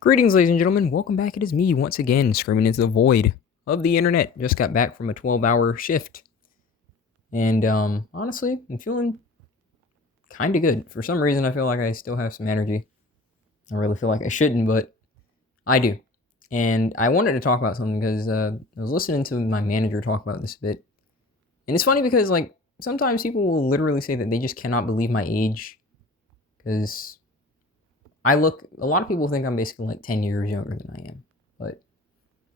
Greetings, ladies and gentlemen. Welcome back. It is me once again, screaming into the void of the internet. Just got back from a 12-hour shift. And honestly, I'm feeling kind of good. For some reason, I feel like I still have some energy. I really feel like I shouldn't, but I do. And I wanted to talk about something because I was listening to my manager talk about this a bit. And it's funny because, like, sometimes people will literally say that they just cannot believe my age because a lot of people think I'm basically like 10 years younger than I am. But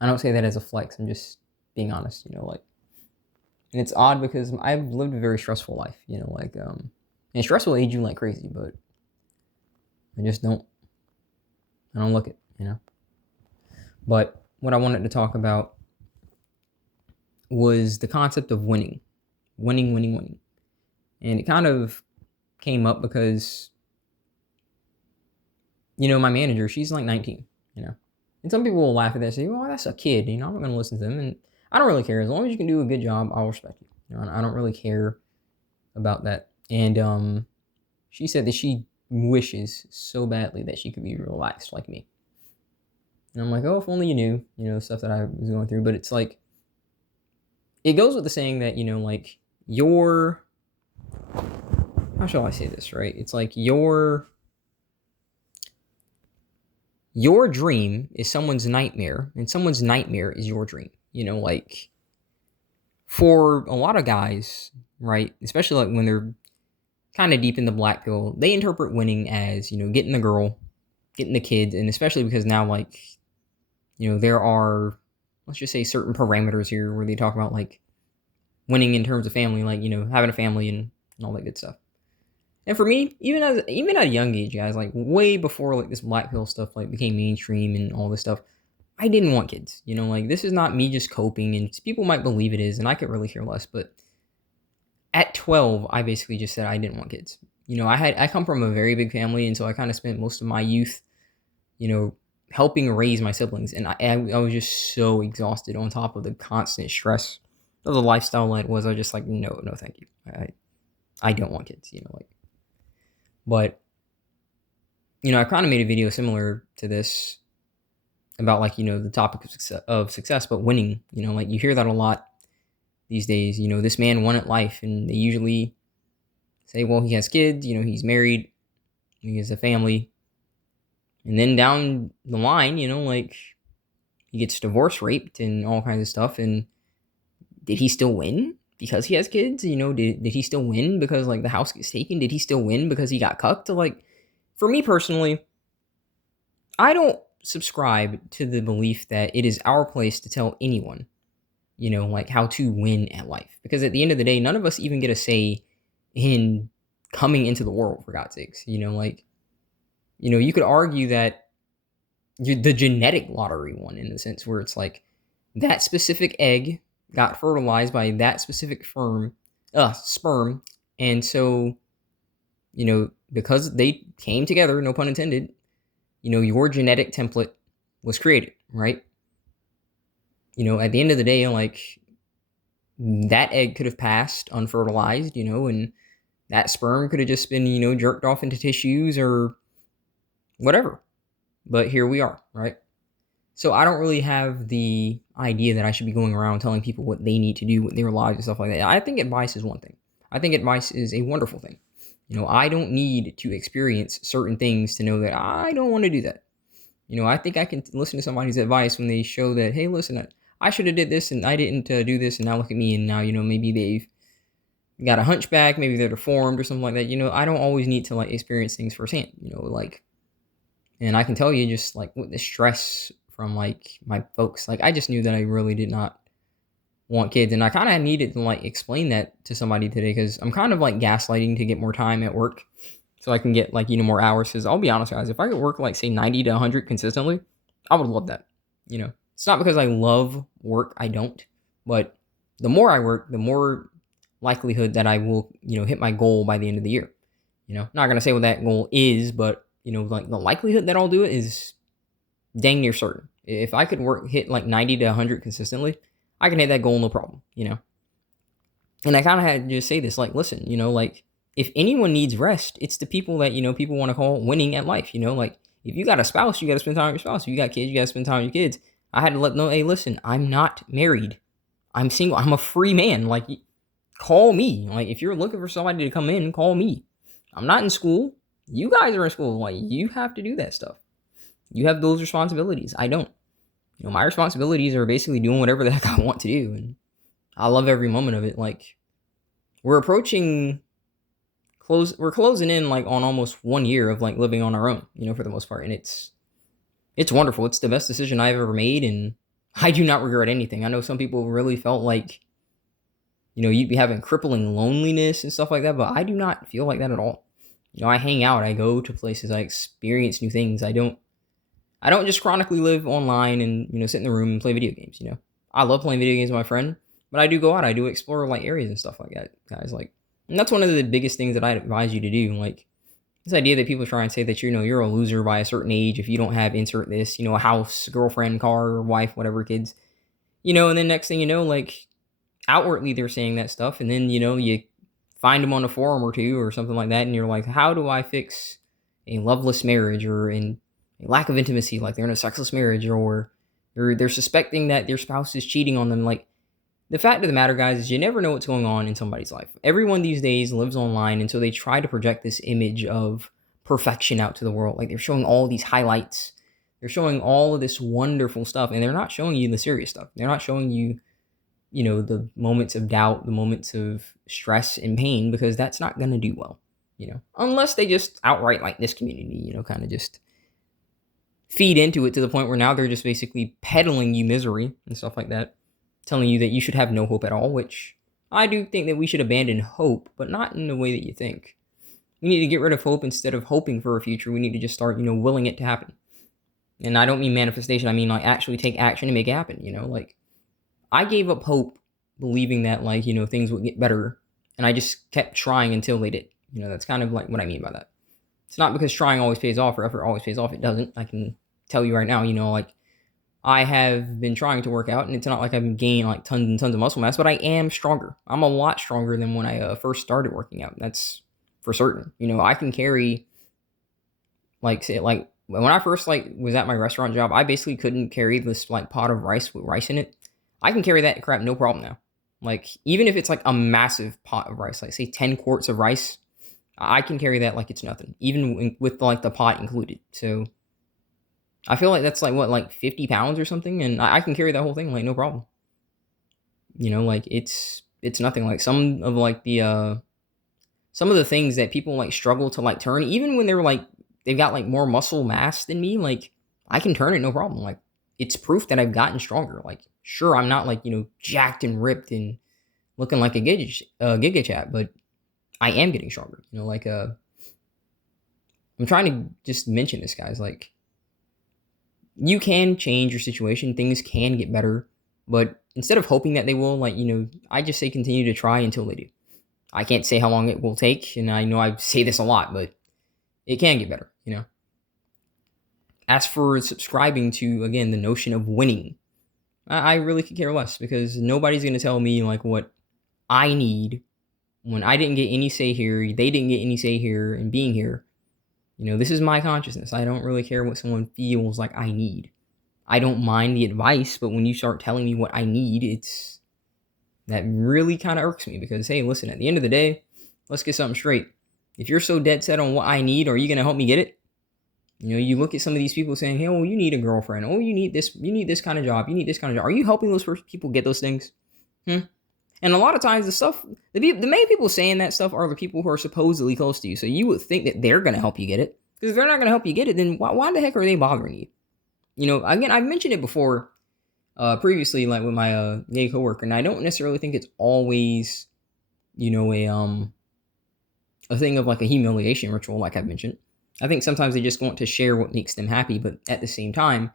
I don't say that as a flex. I'm just being honest, and it's odd because I've lived a very stressful life, and stressful age you like crazy, but I just I don't look it. But what I wanted to talk about was the concept of winning. And it kind of came up because, my manager, she's like 19, and some people will laugh at that and say, well, that's a kid, I'm not going to listen to them. And I don't really care. As long as you can do a good job, I'll respect you. I don't really care about that. And she said that she wishes so badly that she could be relaxed like me. And I'm like, oh, if only you knew, the stuff that I was going through. But it's like, it goes with the saying that, like how shall I say this, right? It's like your dream is someone's nightmare, and someone's nightmare is your dream. Like for a lot of guys, right? Especially like when they're kind of deep in the black pill, they interpret winning as, getting the girl, getting the kids, and especially because now, like, there are, let's just say, certain parameters here where they talk about like winning in terms of family, like, having a family and all that good stuff. And for me, even at a young age, guys, like way before like this black pill stuff like became mainstream and all this stuff, I didn't want kids. Like this is not me just coping, and people might believe it is, and I could really care less. But at 12, I basically just said I didn't want kids. I come from a very big family, and so I kind of spent most of my youth, helping raise my siblings, and I was just so exhausted on top of the constant stress of the lifestyle that it was. I was just like, no, thank you. I don't want kids. But I kind of made a video similar to this about like the topic of success, but winning. Like you hear that a lot these days. This man won at life, and they usually say, well, he has kids. He's married, he has a family, and then down the line, like he gets divorced, raped, and all kinds of stuff. And did he still win because he has kids? Did he still win because like the house gets taken? Did he still win because he got cucked? Like, for me personally, I don't subscribe to the belief that it is our place to tell anyone, like how to win at life. Because at the end of the day, none of us even get a say in coming into the world, for God's sakes. Like, you could argue that the genetic lottery won in the sense where it's like that specific egg got fertilized by that specific sperm. And so, because they came together, no pun intended, your genetic template was created, right? At the end of the day, like that egg could have passed unfertilized, and that sperm could have just been, jerked off into tissues or whatever. But here we are, right? So I don't really have the idea that I should be going around telling people what they need to do with their lives and stuff like that. I think advice is one thing. I think advice is a wonderful thing. I don't need to experience certain things to know that I don't want to do that. I think I can listen to somebody's advice when they show that, hey, listen, I should have did this and I didn't do this, and now look at me, and now, maybe they've got a hunchback, maybe they're deformed or something like that. I don't always need to like experience things firsthand, like, and I can tell you just like with the stress from like my folks, like I just knew that I really did not want kids, and I kind of needed to like explain that to somebody today because I'm kind of like gaslighting to get more time at work so I can get like more hours. Because I'll be honest, guys, if I could work like say 90 to 100 consistently, I would love that. It's not because I love work, I don't, but the more I work, the more likelihood that I will hit my goal by the end of the year. Not gonna say what that goal is, but like the likelihood that I'll do it is dang near certain. If I could hit like 90 to 100 consistently, I can hit that goal no problem. And I kind of had to just say this, like, listen, like if anyone needs rest, it's the people that people want to call winning at life. Like If you got a spouse, you got to spend time with your spouse. If you got kids, you got to spend time with your kids. I had to let them know, hey, listen, I'm not married. I'm single. I'm a free man. Like, call me. Like, if you're looking for somebody to come in, call me. I'm not in school. You guys are in school. Like, you have to do that stuff. You have those responsibilities. I don't. My responsibilities are basically doing whatever the heck I want to do. And I love every moment of it. Like, we're closing in like on almost 1 year of like living on our own, for the most part. And it's wonderful. It's the best decision I've ever made. And I do not regret anything. I know some people really felt like, you'd be having crippling loneliness and stuff like that, but I do not feel like that at all. I hang out, I go to places, I experience new things. I don't just chronically live online and, sit in the room and play video games, I love playing video games with my friend, but I do go out, I do explore like areas and stuff like that, guys. Like, and that's one of the biggest things that I advise you to do. Like, this idea that people try and say that, you're a loser by a certain age if you don't have insert this, a house, girlfriend, car, wife, whatever, kids, and then next thing you know, like, outwardly they're saying that stuff, and then you find them on a forum or two or something like that, and you're like, how do I fix a loveless marriage or a lack of intimacy, like they're in a sexless marriage, or they're suspecting that their spouse is cheating on them? Like, the fact of the matter, guys, is you never know what's going on in somebody's life. Everyone these days lives online, and so they try to project this image of perfection out to the world. Like, they're showing all these highlights, they're showing all of this wonderful stuff, and they're not showing you the serious stuff. They're not showing you the moments of doubt, the moments of stress and pain, because that's not going to do well, unless they just outright, like this community, kind of just feed into it to the point where now they're just basically peddling you misery and stuff like that, telling you that you should have no hope at all, which I do think that we should abandon hope, but not in the way that you think. We need to get rid of hope. Instead of hoping for a future, we need to just start, willing it to happen. And I don't mean manifestation. I mean, like, actually take action and make it happen, like, I gave up hope believing that, like, things would get better, and I just kept trying until they did. That's kind of like what I mean by that. It's not because trying always pays off or effort always pays off. It doesn't. I can tell you right now, like, I have been trying to work out, and it's not like I've gained like tons and tons of muscle mass, but I am stronger. I'm a lot stronger than when I first started working out. That's for certain. I can carry, like, say, like, when I first like was at my restaurant job, I basically couldn't carry this like pot of rice with rice in it. I can carry that crap no problem now. Like, even if it's like a massive pot of rice, like say 10 quarts of rice, I can carry that like it's nothing, even with like the pot included. So I feel like that's like what, like 50 pounds or something, and I can carry that whole thing like no problem. Like it's nothing. Like some of the things that people like struggle to like turn, even when they're like they've got like more muscle mass than me, like I can turn it no problem. Like, it's proof that I've gotten stronger. Like, sure, I'm not like, jacked and ripped and looking like a Giga Chat, but I am getting stronger. I'm trying to just mention this, guys. Like, you can change your situation. Things can get better, but instead of hoping that they will, like, I just say continue to try until they do. I can't say how long it will take, and I know I say this a lot, but it can get better, As for subscribing to, again, the notion of winning, I really could care less, because nobody's going to tell me like what I need when I didn't get any say here, they didn't get any say here in being here. This is my consciousness. I don't really care what someone feels like I need. I don't mind the advice, but when you start telling me what I need, that really kind of irks me, because, hey, listen, at the end of the day, let's get something straight. If you're so dead set on what I need, are you going to help me get it? You look at some of these people saying, hey, oh, you need a girlfriend. Oh, you need this kind of job. You need this kind of job. Are you helping those people get those things? And a lot of times the main people saying that stuff are the people who are supposedly close to you. So you would think that they're going to help you get it. Because if they're not going to help you get it, then why the heck are they bothering you? Again, I've mentioned it before, previously, like with my gay coworker, and I don't necessarily think it's always, a thing of like a humiliation ritual, like I've mentioned. I think sometimes they just want to share what makes them happy, but at the same time,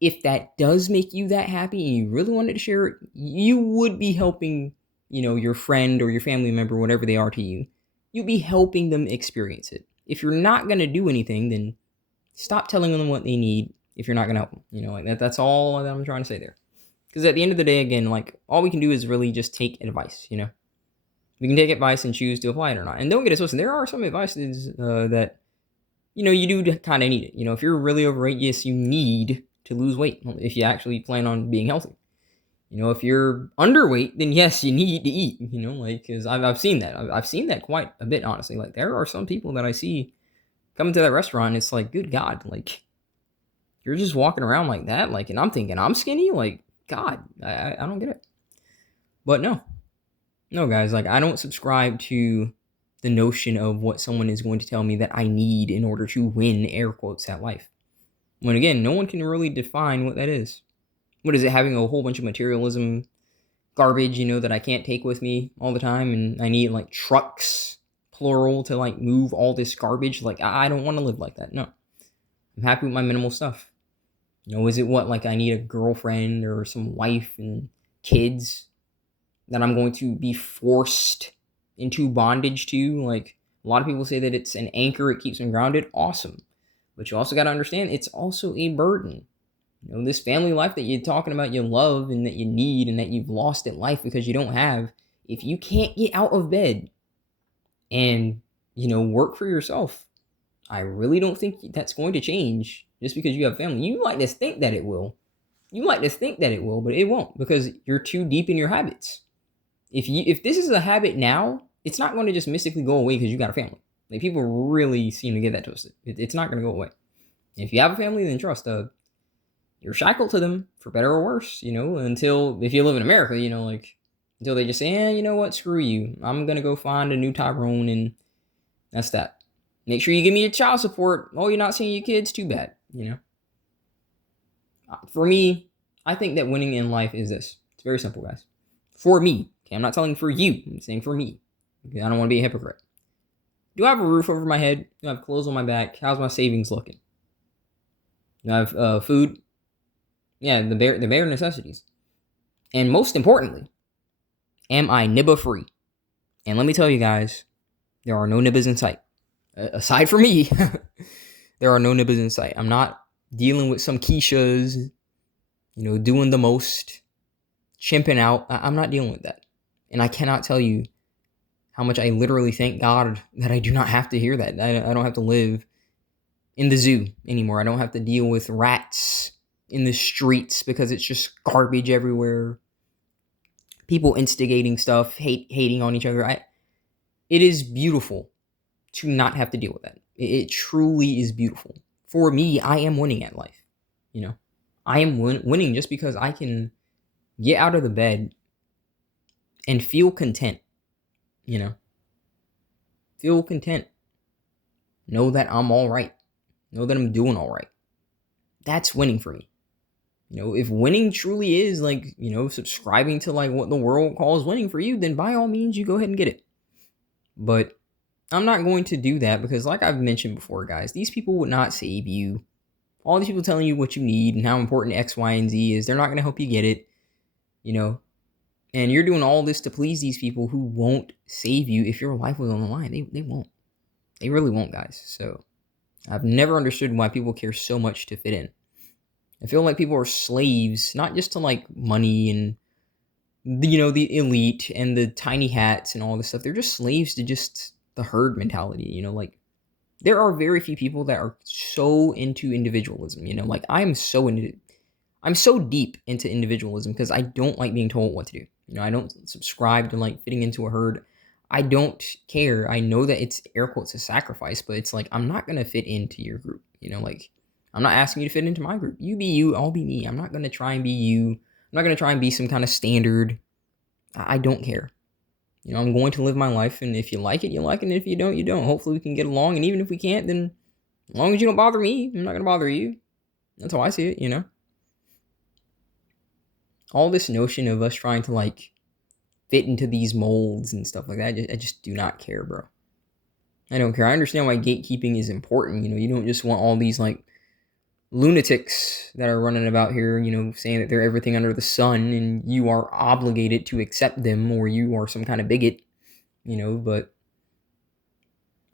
if that does make you that happy and you really wanted to share it, you would be helping, your friend or your family member, whatever they are to you. You'd be helping them experience it. If you're not going to do anything, then stop telling them what they need if you're not going to help them. Like that. That's all that I'm trying to say there. Because at the end of the day, again, like, all we can do is really just take advice, We can take advice and choose to apply it or not. And don't get us twisted, there are some advices that you do kind of need it. If you're really overweight, yes, you need to lose weight if you actually plan on being healthy. If you're underweight, then yes, you need to eat, because I've seen that. I've seen that quite a bit, honestly. Like, there are some people that I see coming to that restaurant, and it's like, good God, like, you're just walking around like that, like, and I'm thinking I'm skinny, like, God, I don't get it. But no, guys, like, I don't subscribe to the notion of what someone is going to tell me that I need in order to win, air quotes, at life. When again, no one can really define what that is. What is it, having a whole bunch of materialism garbage, that I can't take with me all the time, and I need like trucks, plural, to like move all this garbage? Like, I don't want to live like that. No. I'm happy with my minimal stuff. Is it what, like, I need a girlfriend or some wife and kids that I'm going to be forced into bondage to? Like, a lot of people say that it's an anchor, it keeps them grounded. Awesome. But you also got to understand it's also a burden. This family life that you're talking about, you love and that you need and that you've lost in life because you don't have, if you can't get out of bed and, work for yourself, I really don't think that's going to change just because you have family. You like to think that it will. But it won't, because you're too deep in your habits. If this is a habit now, it's not going to just mystically go away because you got a family. Like, people really seem to get that twisted. It's not going to go away. If you have a family, then trust, you're shackled to them for better or worse, until, if you live in America, like, until they just say, you know what, screw you. I'm going to go find a new Tyrone, and that's that. Make sure you give me your child support. Oh, you're not seeing your kids? Too bad, For me, I think that winning in life is this. It's very simple, guys. For me, okay, I'm not telling for you. I'm saying for me. Okay, I don't want to be a hypocrite. Do I have a roof over my head? Do I have clothes on my back? How's my savings looking? Do I have food? Yeah, the bare necessities. And most importantly, am I nibba free? And let me tell you guys, there are no nibbas in sight. Aside from me, there are no nibbas in sight. I'm not dealing with some Keishas, doing the most, chimping out. I'm not dealing with that. And I cannot tell you how much I literally thank God that I do not have to hear that. I don't have to live in the zoo anymore. I don't have to deal with rats in the streets because it's just garbage everywhere. People instigating stuff, hating on each other. It is beautiful to not have to deal with that. It truly is beautiful. For me, I am winning at life. I am winning just because I can get out of the bed and feel content. Feel content. Know that I'm all right. Know that I'm doing all right. That's winning for me. If winning truly is like, subscribing to like what the world calls winning for you, then by all means, you go ahead and get it. But I'm not going to do that because, like I've mentioned before, guys, these people would not save you. All these people telling you what you need and how important X, Y, and Z is, they're not going to help you get it, And you're doing all this to please these people who won't save you if your life was on the line. They won't. They really won't, guys. So I've never understood why people care so much to fit in. I feel like people are slaves, not just to like money and, the elite and the tiny hats and all this stuff. They're just slaves to just the herd mentality, like there are very few people that are so into individualism, like I'm so deep into individualism because I don't like being told what to do. I don't subscribe to like fitting into a herd. I don't care. I know that it's air quotes a sacrifice, but it's like, I'm not going to fit into your group, like I'm not asking you to fit into my group. You be you, I'll be me. I'm not going to try and be you. I'm not going to try and be some kind of standard. I don't care. I'm going to live my life, and if you like it, you like it, and if you don't, you don't. Hopefully we can get along, and even if we can't, then as long as you don't bother me, I'm not going to bother you. That's how I see it, All this notion of us trying to, like, fit into these molds and stuff like that, I just do not care, bro. I don't care. I understand why gatekeeping is important, you don't just want all these, like, lunatics that are running about here, saying that they're everything under the sun and you are obligated to accept them or you are some kind of bigot, but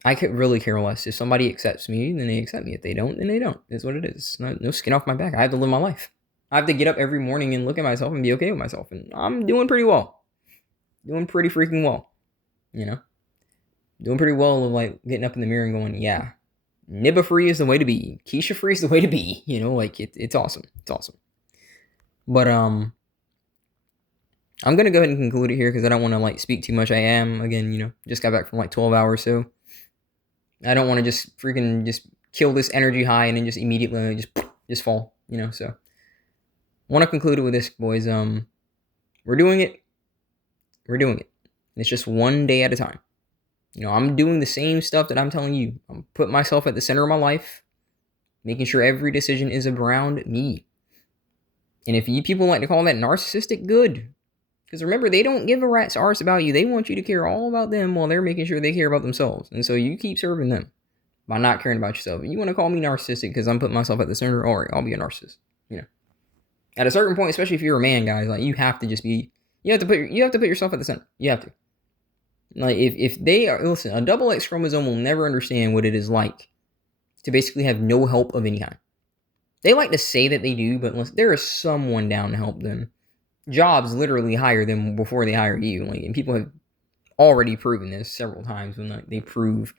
I could really care less. If somebody accepts me, then they accept me. If they don't, then they don't. It's what it is. No skin off my back. I have to live my life. I have to get up every morning and look at myself and be okay with myself. And I'm doing pretty well. Doing pretty freaking well. Doing pretty well of like getting up in the mirror and going, yeah, Nibba free is the way to be. Keisha free is the way to be. You know, like it's awesome. It's awesome. But I'm gonna go ahead and conclude it here because I don't want to like speak too much. I am again, just got back from like 12 hours, so I don't want to just freaking just kill this energy high and then just immediately just fall. So want to conclude it with this, boys. We're doing it. We're doing it. It's just one day at a time. I'm doing the same stuff that I'm telling you. I'm putting myself at the center of my life, making sure every decision is around me. And if you people like to call that narcissistic, good. Because remember, they don't give a rat's arse about you. They want you to care all about them while they're making sure they care about themselves. And so you keep serving them by not caring about yourself. You want to call me narcissistic because I'm putting myself at the center? All right, I'll be a narcissist. At a certain point, especially if you're a man, guys, like you have to just be. You have to put yourself at the center. You have to. Like if they are, listen, a double X chromosome will never understand what it is like to basically have no help of any kind. They like to say that they do, but unless there is someone down to help them. Jobs literally hire them before they hire you. Like, and people have already proven this several times when like they prove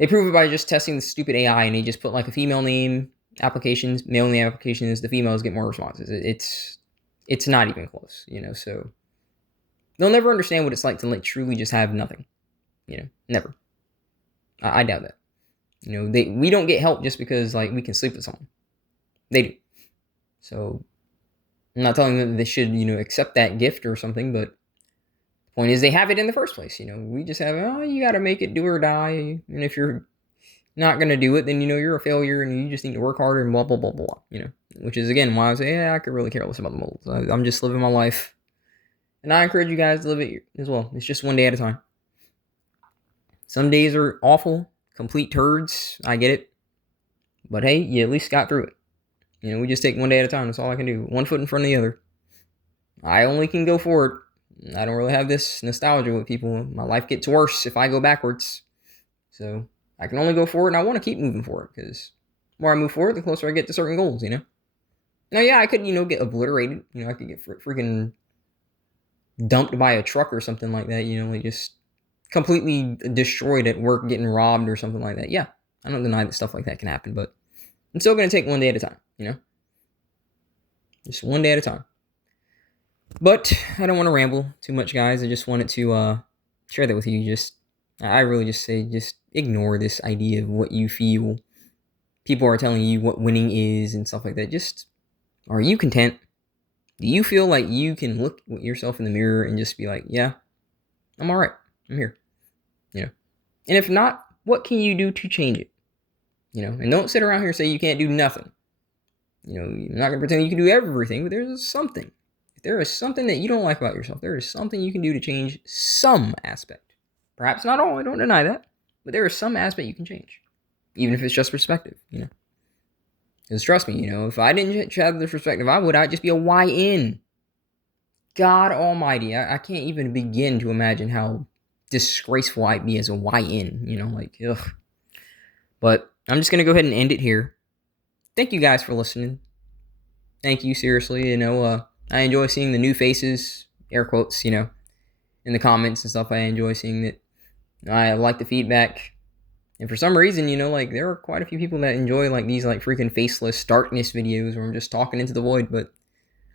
it by just testing the stupid AI and they just put like a female name applications, male name applications, the females get more responses. It's not even close, so they'll never understand what it's like to like truly just have nothing. Never. I doubt that. We don't get help just because like we can sleep with someone. They do. So I'm not telling them they should, accept that gift or something, but the point is they have it in the first place. We just have, you got to make it do or die. And if you're not going to do it, then, you're a failure and you just need to work harder and blah, blah, blah, blah, which is, again, why I say, I could really care less about the moles. I'm just living my life. And I encourage you guys to live it as well. It's just one day at a time. Some days are awful, complete turds. I get it. But hey, you at least got through it. We just take one day at a time. That's all I can do. One foot in front of the other. I only can go forward. I don't really have this nostalgia with people. My life gets worse if I go backwards. So I can only go forward, and I want to keep moving forward because the more I move forward, the closer I get to certain goals, Now, yeah, I could, get obliterated. I could get freaking dumped by a truck or something like that, like just completely destroyed at work, getting robbed or something like that. Yeah, I don't deny that stuff like that can happen, but I'm still going to take one day at a time, Just one day at a time. But I don't want to ramble too much, guys. I just wanted to share that with you. I really just say, just ignore this idea of what you feel. People are telling you what winning is and stuff like that. Just, are you content? Do you feel like you can look at yourself in the mirror and just be like, yeah, I'm all right. I'm here. And if not, what can you do to change it? And don't sit around here and say you can't do nothing. You're not going to pretend you can do everything, but there's something. If there is something that you don't like about yourself, there is something you can do to change some aspect. Perhaps not all, I don't deny that, but there is some aspect you can change. Even if it's just perspective, Because trust me, if I didn't have this perspective, I'd just be a YN. God almighty, I can't even begin to imagine how disgraceful I'd be as a YN, ugh. But I'm just going to go ahead and end it here. Thank you guys for listening. Thank you, seriously. I enjoy seeing the new faces, air quotes, in the comments and stuff. I enjoy seeing that. I like the feedback. And for some reason, there are quite a few people that enjoy these freaking faceless darkness videos where I'm just talking into the void. But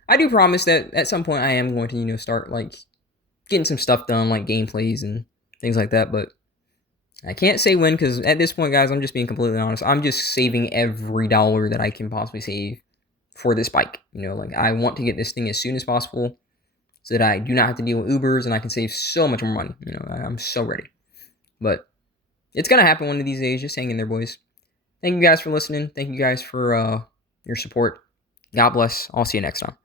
I do promise that at some point I am going to, start getting some stuff done, like gameplays and things like that. But I can't say when, because at this point, guys, I'm just being completely honest. I'm just saving every dollar that I can possibly save for this bike. I want to get this thing as soon as possible so that I do not have to deal with Ubers and I can save so much more money. I'm so ready. But it's going to happen one of these days. Just hang in there, boys. Thank you guys for listening. Thank you guys for your support. God bless. I'll see you next time.